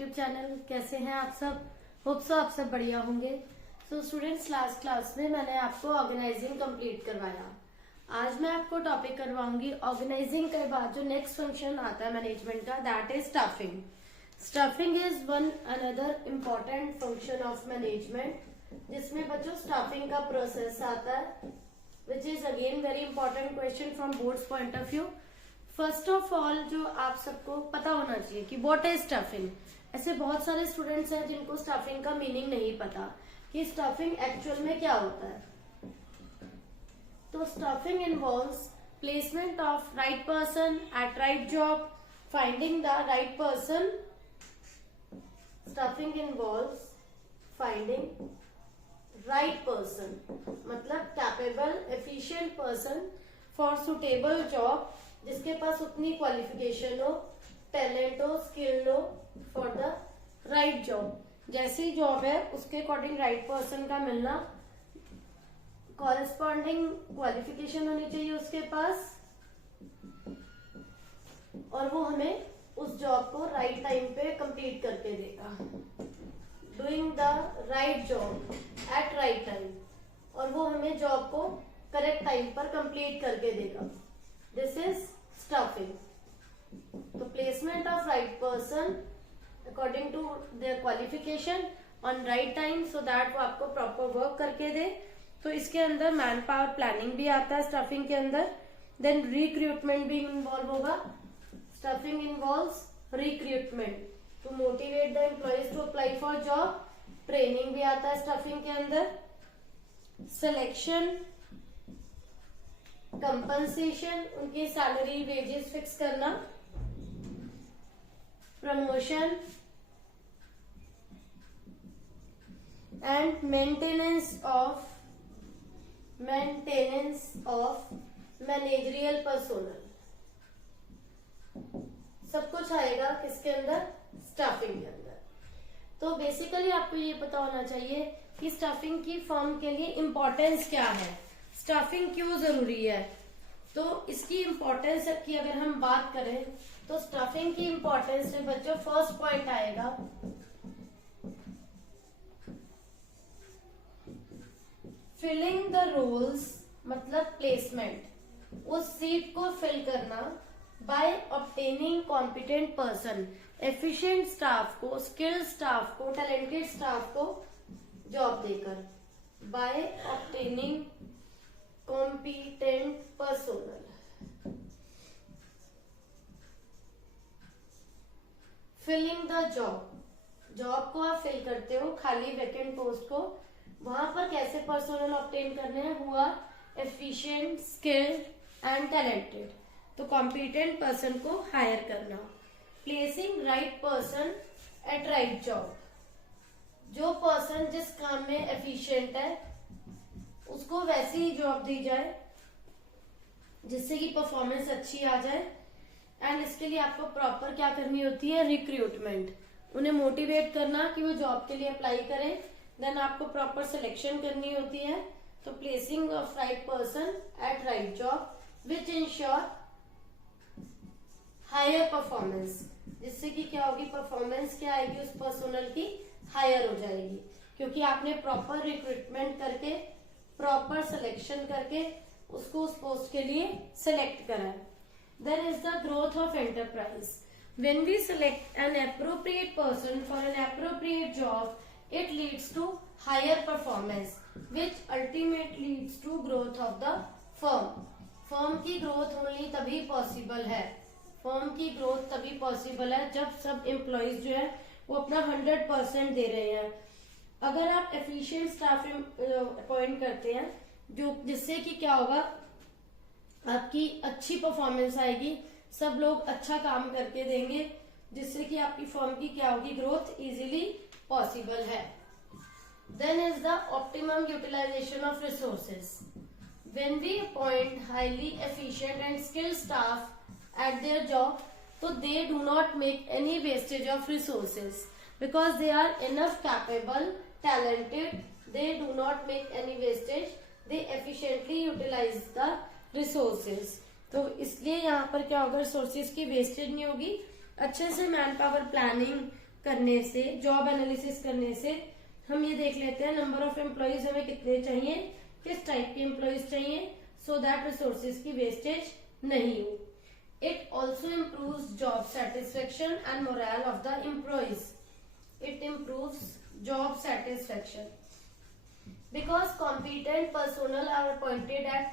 YouTube channel. कैसे हैं आप सब? होप सो आप सब बढ़िया होंगे। सो स्टूडेंट्स, लास्ट क्लास में मैंने आपको ऑर्गेनाइजिंग कंप्लीट करवाया। आज मैं आपको टॉपिक करवाऊंगी ऑर्गेनाइजिंग के बाद जो नेक्स्ट फंक्शन आता है मैनेजमेंट का, that is staffing. Staffing is one another important function of management, जिसमें बच्चों स्टाफिंग का प्रोसेस आता है, which is again very important question from boards point of view. First of all जो आप सबको पता होना चाहिए कि व्हाट इज स्टाफिंग। ऐसे बहुत सारे स्टूडेंट्स हैं जिनको स्टाफिंग का मीनिंग नहीं पता कि स्टाफिंग एक्चुअल में क्या होता है। तो staffing involves placement of right person at right job, finding the right person. Staffing involves finding right person, मतलब capable efficient person for suitable job, जिसके पास उतनी क्वालिफिकेशन हो, टैलेंट हो, स्किल हो फॉर द राइट जॉब। जैसी job है उसके अकॉर्डिंग राइट पर्सन का मिलना, कॉरेस्पॉन्डिंग क्वालिफिकेशन होनी चाहिए उसके पास, और वो हमें उस जॉब को राइट टाइम पे कंप्लीट करके देगा। Doing the right job eight right time, और वो हमें जॉब को करेक्ट टाइम पर कंप्लीट करके देगा। This is staffing. तो placement of right person according to their qualification on right time, so that वो आपको प्रॉपर वर्क करके दे। तो इसके अंदर मैन पावर प्लानिंग भी आता है स्टाफिंग के अंदर। देन रिक्रूटमेंट भी इन्वॉल्व होगा। Staffing involves recruitment to motivate the employees to apply for job. Training भी आता है स्टाफिंग के अंदर। सिलेक्शन, कंपनसेशन, उनकी सैलरी वेजेस फिक्स करना, promotion and maintenance of managerial personnel, सब कुछ आएगा किसके अंदर? स्टाफिंग के अंदर। तो बेसिकली आपको ये पता होना चाहिए कि स्टाफिंग की फर्म के लिए इम्पोर्टेंस क्या है, स्टाफिंग क्यों जरूरी है। तो इसकी इम्पोर्टेंस की अगर हम बात करें तो स्टाफिंग की इम्पोर्टेंस में बच्चों फर्स्ट पॉइंट आएगा फिलिंग द रोल्स, मतलब प्लेसमेंट, उस सीट को फिल करना by obtaining competent person, efficient staff को, स्किल्ड स्टाफ को, टैलेंटेड स्टाफ को जॉब देकर। By obtaining competent personnel, filling the job, job को आप फिल करते हो, खाली वैकेंट पोस्ट को, वहां पर कैसे पर्सोनल ऑब्टेन करने हैं? हुआ एफिशिएंट, स्किल्ड एंड टैलेंटेड। तो कॉम्पिटेंट पर्सन को हायर करना। Placing right person at right job, जो पर्सन जिस काम में एफिशिएंट है उसको वैसी ही जॉब दी जाए जिससे कि परफॉर्मेंस अच्छी आ जाए। एंड इसके लिए आपको प्रॉपर क्या करनी होती है? रिक्रूटमेंट, उन्हें मोटिवेट करना कि वो जॉब के लिए अप्लाई करें। देन आपको प्रॉपर सिलेक्शन करनी होती है। तो placing of right person at right job which ensure higher performance, जिससे कि क्या होगी? परफॉर्मेंस क्या आएगी उस पर्सनल की? हायर हो जाएगी, क्योंकि आपने प्रॉपर रिक्रूटमेंट करके, प्रॉपर सिलेक्शन करके उसको उस पोस्ट के लिए सिलेक्ट करा है। Then is the growth of enterprise. When we select an appropriate person for an appropriate job, it leads to higher performance which ultimate leads to growth of the firm. Firm की growth only तभी possible है, firm की growth तभी possible है जब सब employees जो है वो अपना 100% दे रहे हैं। अगर आप एफिशिएंट स्टाफ अपॉइंट करते हैं, जो जिससे कि क्या होगा? आपकी अच्छी परफॉर्मेंस आएगी, सब लोग अच्छा काम करके देंगे, जिससे कि आपकी फर्म की क्या होगी? ग्रोथ इजीली पॉसिबल है। Then is the optimum utilisation of resources. When we appoint highly efficient and skilled staff at their job, so they do not make any wastage of resources because they are enough capable, talented. They do not make any wastage, they efficiently utilize the resources. तो इसलिए यहाँ पर क्या होगा? Resources की wastage नहीं होगी, अच्छे से मैन पावर प्लानिंग, करने से, जॉब एनालिसिस करने से हम ये देख लेते हैं नंबर ऑफ एम्प्लॉयज हमें कितने चाहिए, किस टाइप के एम्प्लॉयज चाहिए, सो दैट रिसोर्सेज की वेस्टेज नहीं हो। It also improves job satisfaction and morale of the employees. It improves job satisfaction because competent personnel are appointed at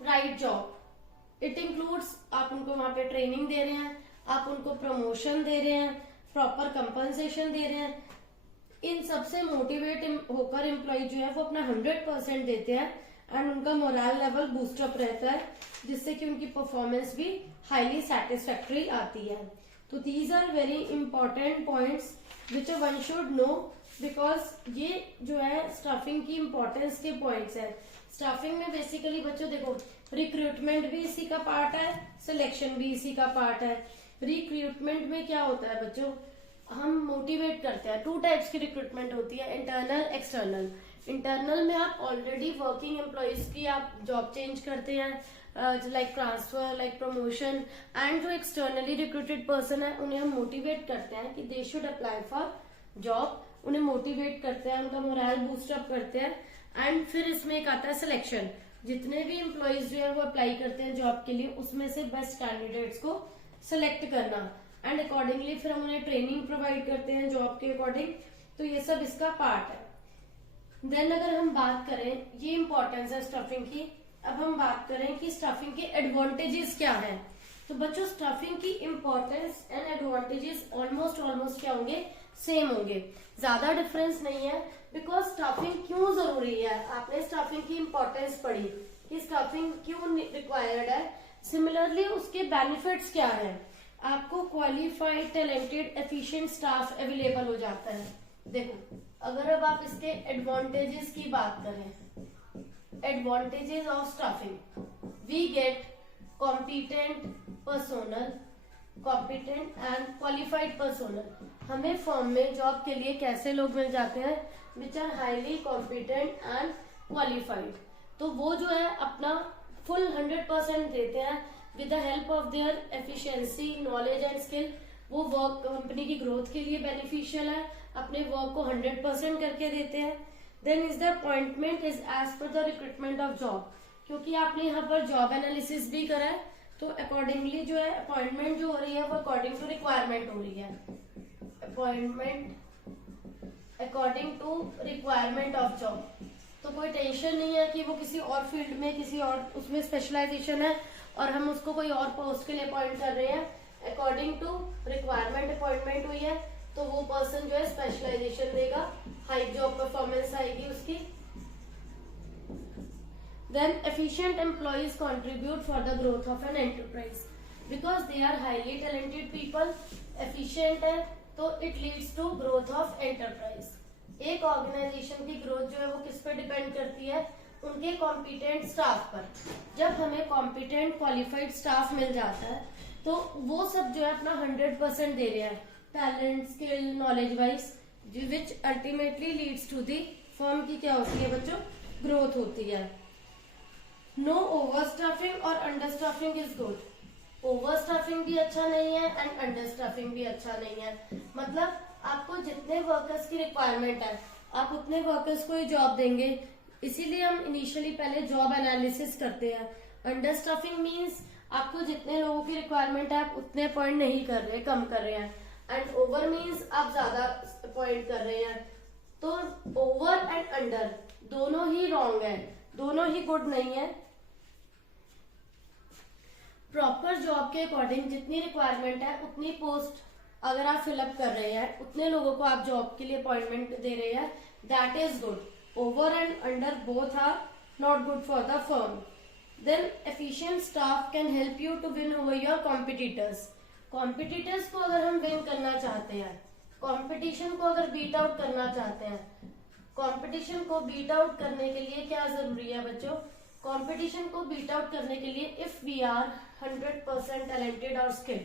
right job. It includes आप उनको वहां पे ट्रेनिंग दे रहे हैं, आप उनको प्रमोशन दे रहे हैं, प्रॉपर कंपनसेशन दे रहे हैं। इन सबसे मोटिवेट होकर एम्प्लॉय जो है वो अपना 100% देते हैं एंड उनका मोरल लेवल बूस्टअप रहता है, जिससे कि उनकी परफॉर्मेंस भी हाईली सेटिस्फैक्टरी आती है। तो these are very important points which one should know, because ये जो है स्टाफिंग की इम्पोर्टेंस के पॉइंट्स है। स्टाफिंग में बेसिकली बच्चों देखो, रिक्रूटमेंट भी इसी का पार्ट है, सिलेक्शन भी इसी का पार्ट है। रिक्रूटमेंट में क्या होता है बच्चों, हम मोटिवेट करते हैं। 2 टाइप्स की रिक्रूटमेंट होती है, इंटरनल, एक्सटर्नल। इंटरनल में आप ऑलरेडी वर्किंग एम्प्लॉयज की आप जॉब चेंज करते हैं, like transfer, like promotion. And जो एक्सटर्नली रिक्रूटेड पर्सन है उन्हें हम मोटिवेट करते हैं कि they should apply for job. उन्हें मोटिवेट करते हैं, उनका मोरल बूस्टअप करते हैं। एंड फिर इसमें एक आता है सिलेक्शन। जितने भी एम्प्लॉयज जो है वो अप्लाई करते हैं जॉब के लिए, उसमें से बेस्ट कैंडिडेट्स को सिलेक्ट करना एंड अकॉर्डिंगली फिर हम उन्हें ट्रेनिंग प्रोवाइड करते हैं जॉब के अकॉर्डिंग। तो ये सब इसका पार्ट है। देन अगर हम बात करें, ये इंपॉर्टेंस है स्टाफिंग की। अब हम बात करें कि स्टाफिंग के एडवांटेजेस क्या है। तो बच्चों स्टाफिंग की इंपॉर्टेंस एंड एडवांटेजेस ऑलमोस्ट क्या होंगे, सेम होंगे, ज्यादा डिफरेंस नहीं है। बिकॉज स्टाफिंग क्यों जरूरी है, आपने स्टाफिंग की इंपॉर्टेंस पढ़ी कि स्टाफिंग क्यों रिक्वायर्ड है। सिमिलरली उसके बेनिफिट्स क्या है, आपको qualified, talented, efficient staff available हो जाता है। देखो अगर अब आप इसके एडवांटेजेस की बात करें, advantages of staffing, we get competent personnel, competent and qualified personnel. हमें फर्म में जॉब के लिए कैसे लोग मिल जाते हैं, which are highly competent and qualified. तो वो जो है अपना फुल 100% देते हैं with the help of their efficiency, knowledge and skill. वो वर्क कंपनी की ग्रोथ के लिए बेनिफिशियल है, अपने वर्क को 100% करके देते हैं। Then is the appointment is as per the recruitment of job. क्योंकि आपने यहाँ पर जॉब एनालिसिस भी करा है, तो अकॉर्डिंगली जो है अपॉइंटमेंट जो हो रही है वो अकॉर्डिंग टू रिक्वायरमेंट हो रही है। Appointment according to requirement of job. तो कोई टेंशन नहीं है कि वो किसी और फील्ड में, किसी और उसमें स्पेशलाइजेशन है और हम उसको कोई और पोस्ट के लिए अपॉइंट कर रहे हैं। अकॉर्डिंग टू रिक्वायरमेंट अपॉइंटमेंट हुई है, तो वो पर्सन जो है स्पेशलाइजेशन देगा, हाई जॉब परफॉर्मेंस आएगी उसकी। Then efficient employees contribute for the growth of an enterprise because they are highly talented people, efficient है, तो it leads to growth of enterprise। एक ऑर्गेनाइजेशन की ग्रोथ जो है वो किस पे डिपेंड करती है, उनके कॉम्पिटेंट स्टाफ पर। जब हमें कॉम्पिटेंट क्वालिफाइड स्टाफ मिल जाता है तो वो सब जो है अपना 100% दे रहे हैं, talent, skill, knowledge wise, which ultimately leads to the firm की क्या होती है बच्चों, ग्रोथ होती है। नो ओवर स्टाफिंग और under staffing is good. Over staffing भी अच्छा नहीं है एंड अंडर स्टाफिंग भी अच्छा नहीं है। मतलब आपको जितने वर्कर्स की रिक्वायरमेंट है आप उतने वर्कर्स को ही जॉब देंगे, इसीलिए हम इनिशियली पहले जॉब एनालिसिस करते हैं। अंडर स्टाफिंग मीन्स आपको जितने लोगों की रिक्वायरमेंट है आप उतने अपॉइंट नहीं कर रहे, कम कर रहे हैं। एंड ओवर मीन्स आप ज्यादा अपॉइंट कर रहे हैं। तो ओवर एंड अंडर दोनों ही रॉन्ग है, दोनों ही गुड नहीं है। प्रॉपर जॉब के अकॉर्डिंग जितनी रिक्वायरमेंट है उतनी पोस्ट अगर आप फिलअप कर रहे हैं, उतने लोगों को आप जॉब के लिए अपॉइंटमेंट दे रहे हैं, that is good. Over and under both are not good for the firm. Then efficient staff can help you to win over your competitors. Competitors को अगर हम विन करना चाहते हैं, कॉम्पिटिशन को अगर बीट आउट करना चाहते हैं, कॉम्पिटिशन को बीट आउट करने के लिए क्या जरूरी है बच्चों, कॉम्पिटिशन को बीट आउट करने के लिए इफ वी आर 100% टैलेंटेड और skilled,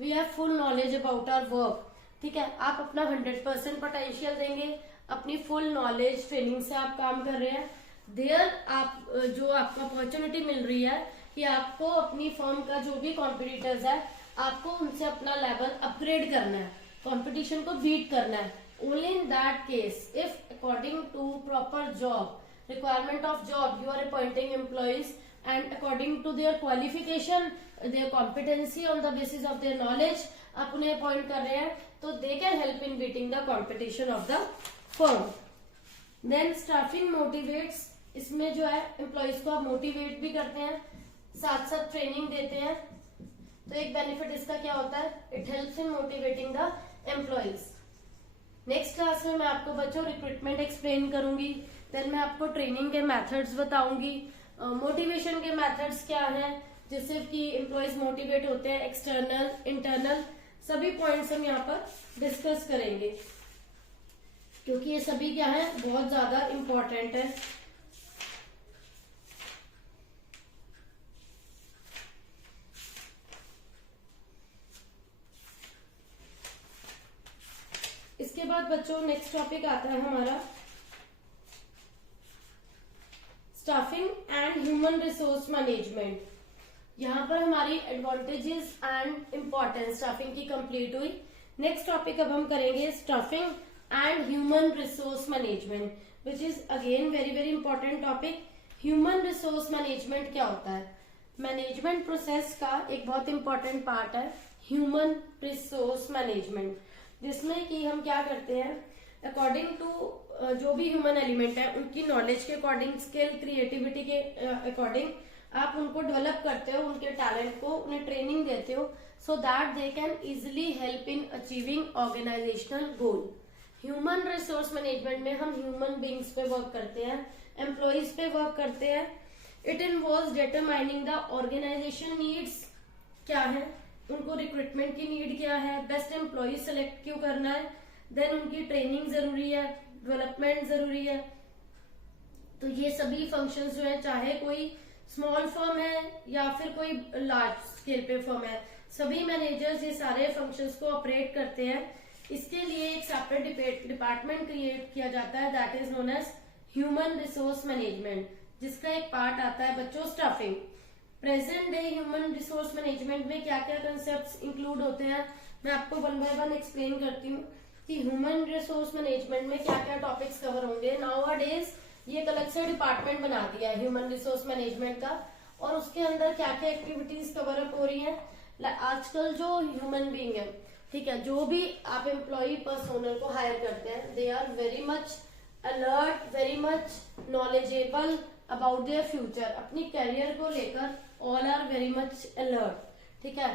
we have full knowledge about our work, ठीक है, आप अपना 100% पोटेंशियल देंगे, अपनी फुल नॉलेज ट्रेनिंग से आप काम कर रहे हैं, देयर आप जो आपको अपॉर्चुनिटी मिल रही है कि आपको अपनी फर्म का जो भी कॉम्पिटिटर्स है आपको उनसे अपना लेवल अपग्रेड करना है, कंपटीशन को बीट करना है। Only in that case if according to proper job requirement of job you are appointing employees and according to their qualification their competency on the basis of their knowledge आप उन्हें appoint कर रहे हैं, तो they can help in beating the competition of the firm. Then staffing motivates, इसमें जो है employees को आप मोटिवेट भी करते हैं, साथ साथ ट्रेनिंग देते हैं। तो एक बेनिफिट इसका क्या होता है, it helps in motivating the employees. Next class में मैं आपको बच्चों रिक्रूटमेंट एक्सप्लेन करूंगी, देन मैं आपको ट्रेनिंग के मेथड्स बताऊंगी, मोटिवेशन के मेथड्स क्या हैं जिससे कि एम्प्लॉइज मोटिवेट होते हैं, एक्सटर्नल इंटरनल सभी पॉइंट्स हम यहाँ पर डिस्कस करेंगे, क्योंकि ये सभी क्या है बहुत ज्यादा इंपॉर्टेंट है। इसके बाद बच्चों नेक्स्ट टॉपिक आता है हमारा staffing and human resource management. यहाँ पर हमारी एडवांटेजेस एंड इम्पोर्टेंस स्टाफिंग की कंप्लीट हुई। नेक्स्ट टॉपिक अब हम करेंगे staffing and human resource management, which is again very very important topic. Human resource management क्या होता है, मैनेजमेंट प्रोसेस का एक बहुत इंपॉर्टेंट पार्ट है ह्यूमन रिसोर्स मैनेजमेंट, जिसमें कि हम क्या करते हैं अकॉर्डिंग टू जो भी ह्यूमन एलिमेंट है उनकी नॉलेज के अकॉर्डिंग, स्किल क्रिएटिविटी के अकॉर्डिंग आप उनको डेवलप करते हो, उनके टैलेंट को उन्हें ट्रेनिंग देते हो, so that they can easily help in achieving organisational goal. Human resource management में हम ह्यूमन बींग्स पे वर्क करते हैं, एम्प्लॉइज पे वर्क करते हैं। It involves determining the organisation needs, क्या है उनको रिक्रूटमेंट की नीड क्या है, बेस्ट एम्प्लॉय सेलेक्ट क्यों करना है, देन उनकी ट्रेनिंग जरूरी है, डेवलपमेंट जरूरी है। तो ये सभी फंक्शंस जो है, चाहे कोई स्मॉल फर्म है या फिर कोई लार्ज स्केल पे फर्म है, सभी मैनेजर्स ये सारे फंक्शंस को ऑपरेट करते हैं। इसके लिए एक सेपरेट डिपार्टमेंट क्रिएट किया जाता है, that is known as human resource management, जिसका एक पार्ट आता है बच्चों staffing. Present day human resource management में क्या क्या कंसेप्ट इंक्लूड होते हैं, मैं आपको वन बाय वन एक्सप्लेन करती हूँ कि ह्यूमन रिसोर्स मैनेजमेंट में क्या क्या टॉपिक्स कवर होंगे। नाउअडेज ये एक अलग से डिपार्टमेंट बना दिया है ह्यूमन रिसोर्स मैनेजमेंट का, और उसके अंदर क्या क्या एक्टिविटीज कवर अप हो रही है। आजकल जो ह्यूमन बीइंग है, ठीक है, जो भी आप एम्प्लॉय पर्सोनल को हायर करते हैं, they are very much alert, very much knowledgeable about their future, अपनी करियर को लेकर all are very much alert, ठीक है।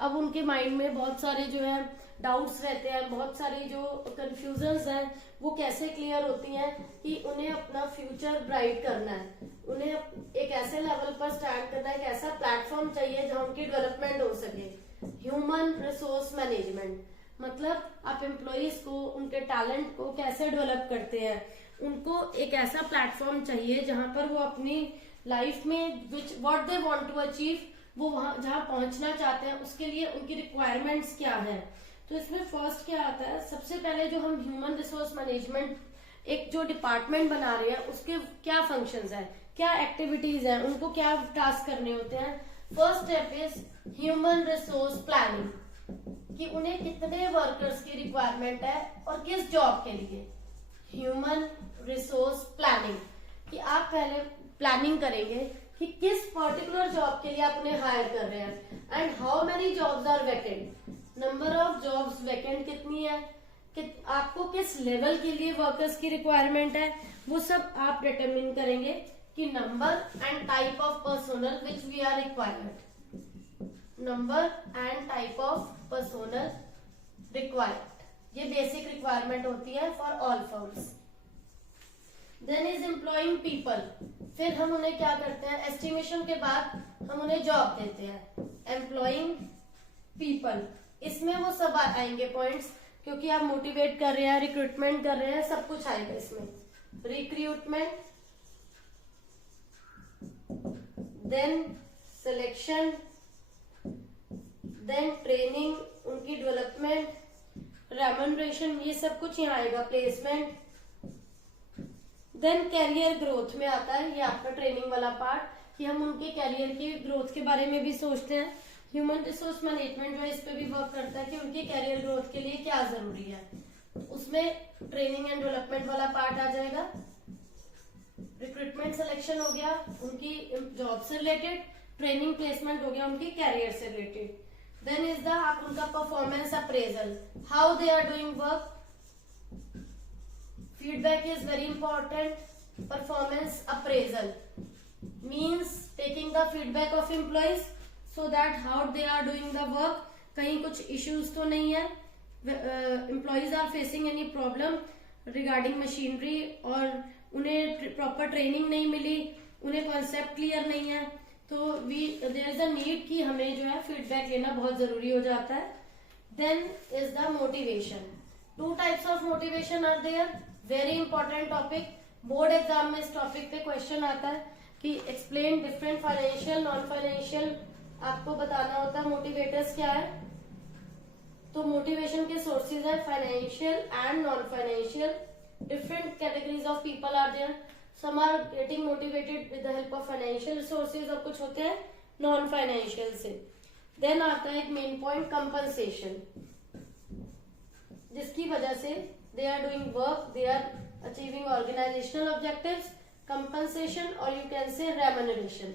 अब उनके माइंड में बहुत सारे जो है डाउट्स रहते हैं, बहुत सारी जो कंफ्यूजन्स हैं वो कैसे क्लियर होती हैं कि उन्हें अपना फ्यूचर ब्राइट करना है, उन्हें एक ऐसे लेवल पर स्टैंड करना है, एक ऐसा प्लेटफॉर्म चाहिए जहां उनकी डेवलपमेंट हो सके। ह्यूमन रिसोर्स मैनेजमेंट मतलब आप एम्प्लॉइज को, उनके टैलेंट को कैसे डेवलप करते हैं, उनको एक ऐसा प्लेटफॉर्म चाहिए जहां पर वो अपनी लाइफ में what they want to achieve, वो वहां जहां पहुंचना चाहते हैं उसके लिए उनकी रिक्वायरमेंट्स क्या है। तो इसमें फर्स्ट क्या आता है, सबसे पहले जो हम ह्यूमन रिसोर्स मैनेजमेंट एक जो डिपार्टमेंट बना रहे हैं उसके क्या फंक्शंस हैं, क्या एक्टिविटीज हैं, उनको क्या टास्क करने होते हैं। First step is human resource planning, कि उन्हें कितने वर्कर्स की रिक्वायरमेंट है और किस जॉब के लिए। ह्यूमन रिसोर्स प्लानिंग कि आप पहले प्लानिंग करेंगे कि किस पर्टिकुलर जॉब के लिए आप उन्हें हायर कर रहे हैं, and how many jobs are vacant, number of jobs vacant कितनी है, कि आपको किस लेवल के लिए वर्कर्स की रिक्वायरमेंट है, वो सब आप डिटरमिन करेंगे कि number and type of personnel which we are required, number and type of personnel required, ये बेसिक रिक्वायरमेंट होती है for all firms. Then is employing people, फिर हम उन्हें क्या करते हैं, एस्टिमेशन के बाद हम उन्हें जॉब देते हैं। एम्प्लॉइंग पीपल, इसमें वो सब आएंगे पॉइंट्स, क्योंकि आप मोटिवेट कर रहे हैं, रिक्रूटमेंट कर रहे हैं, सब कुछ आएगा इसमें। Recruitment, then selection, then training, उनकी डेवलपमेंट, रेम्यूनरेशन, ये सब कुछ यहाँ आएगा। प्लेसमेंट, देन कैरियर ग्रोथ में आता है ये आपका ट्रेनिंग वाला पार्ट, कि हम उनके कैरियर की ग्रोथ के बारे में भी सोचते हैं। ह्यूमन रिसोर्स मैनेजमेंट जो है इस पे भी वर्क करता है कि उनके कैरियर ग्रोथ के लिए क्या जरूरी है। उसमें ट्रेनिंग एंड डेवलपमेंट वाला पार्ट आ जाएगा, रिक्रूटमेंट सिलेक्शन हो गया उनकी जॉब से रिलेटेड, ट्रेनिंग प्लेसमेंट हो गया उनकी कैरियर से रिलेटेड। देन इज द आप उनका performance appraisal, how they are doing work, feedback is very important. Performance appraisal means taking the feedback of employees so that how they are doing the work, कहीं कुछ issues तो नहीं है, employees are facing any problem regarding machinery और उन्हें proper training नहीं मिली, उन्हें concept clear नहीं है, तो there is a need कि हमें जो है feedback लेना बहुत जरूरी हो जाता है। Then is the motivation, 2 types of motivation are there, very important topic, board exam में इस topic पे question आता है कि explain different financial non financial, आपको बताना होता है मोटिवेटर्स क्या है। तो मोटिवेशन के सोर्सेज है financial and non financial, different categories of people are there, some are getting motivated with the help of financial resources और कुछ होते हैं नॉन फाइनेंशियल से। देन आता है एक मेन पॉइंट कंपनसेशन, जिसकी वजह से they are doing work, they are achieving organisational objectives, compensation और यू कैन से रेम्यूनरेशन,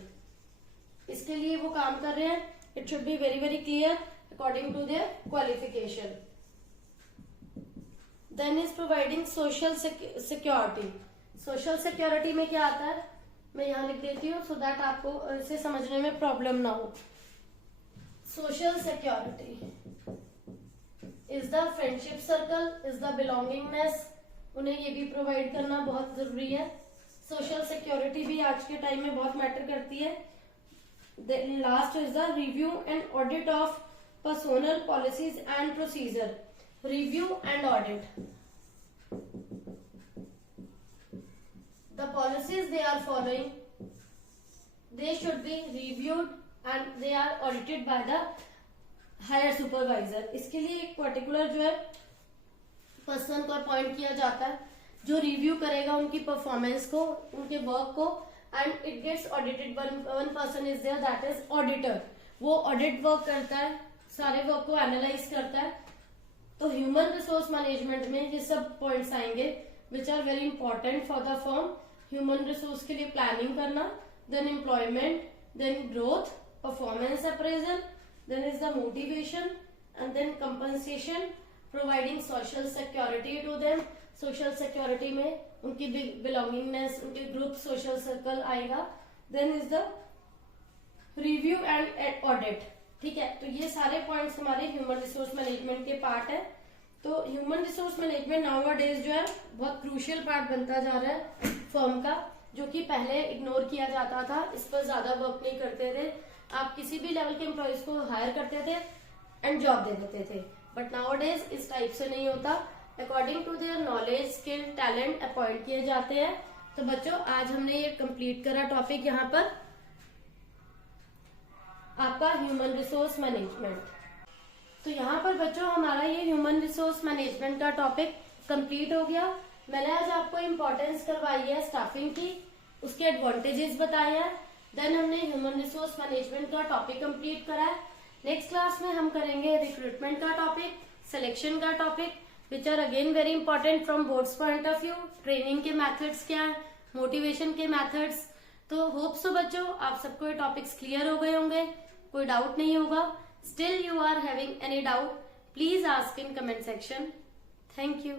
इसके लिए वो काम कर रहे हैं। It should be very very clear according to their qualification. Then is providing social security, social security में क्या आता है मैं यहाँ लिख देती हूँ सो दैट आपको इसे समझने में प्रॉब्लम ना हो। Social security is the friendship circle, is the belongingness, उन्हें ये भी प्रोवाइड करना बहुत जरूरी है। सोशल सिक्योरिटी भी आज के टाइम में बहुत मैटर करती है। Then last is the review and audit of personnel policies and procedure. Review and audit. The policies they are following, they should be reviewed and they are audited by the higher supervisor. इसके लिए एक particular जो है person को appoint किया जाता है जो रिव्यू करेगा उनकी परफॉर्मेंस को, उनके वर्क को, and it gets audited. One person is there, that is auditor. वो ऑडिट वर्क करता है, सारे वर्क को एनालाइज करता है। तो ह्यूमन रिसोर्स मैनेजमेंट में ये सब पॉइंट्स आएंगे which are very important for the firm. Human resource के लिए प्लानिंग करना, then employment, then growth, performance appraisal, then is the motivation and then compensation, providing social security to them. Social security में उनकी belongingness, उनके group social circle आएगा। Then is the review and audit, ठीक है। तो ये सारे पॉइंट्स हमारे ह्यूमन रिसोर्स मैनेजमेंट के पार्ट है। तो ह्यूमन रिसोर्स मैनेजमेंट नाउअडेज जो है बहुत क्रूशियल पार्ट बनता जा रहा है फर्म का, जो कि पहले इग्नोर किया जाता था, इस पर ज्यादा वर्क नहीं करते थे। आप किसी भी लेवल के एम्प्लॉयज को हायर करते थे एंड जॉब दे देते थे, बट नाउअडेज इस टाइप से नहीं होता। According to their knowledge, skill, talent appoint किए जाते हैं। तो बच्चों आज हमने ये कंप्लीट करा टॉपिक यहाँ पर आपका ह्यूमन रिसोर्स मैनेजमेंट। तो यहाँ पर बच्चों हमारा ये ह्यूमन रिसोर्स मैनेजमेंट का टॉपिक कंप्लीट हो गया। मैंने आज आपको इम्पोर्टेंस करवाई है स्टाफिंग की, उसके एडवांटेजेस बताए हैं। देन हमने ह्यूमन रिसोर्स मैनेजमेंट का टॉपिक कंप्लीट करा है। नेक्स्ट क्लास में हम करेंगे रिक्रूटमेंट का टॉपिक, सिलेक्शन का topic, which are again very important from boards point of view. Training के मेथड्स क्या है, मोटिवेशन के मेथड्स। तो होप सो बच्चों आप सबको ये टॉपिक्स क्लियर हो गए होंगे, कोई डाउट नहीं होगा। Still you are having any doubt, please ask in comment section. Thank you.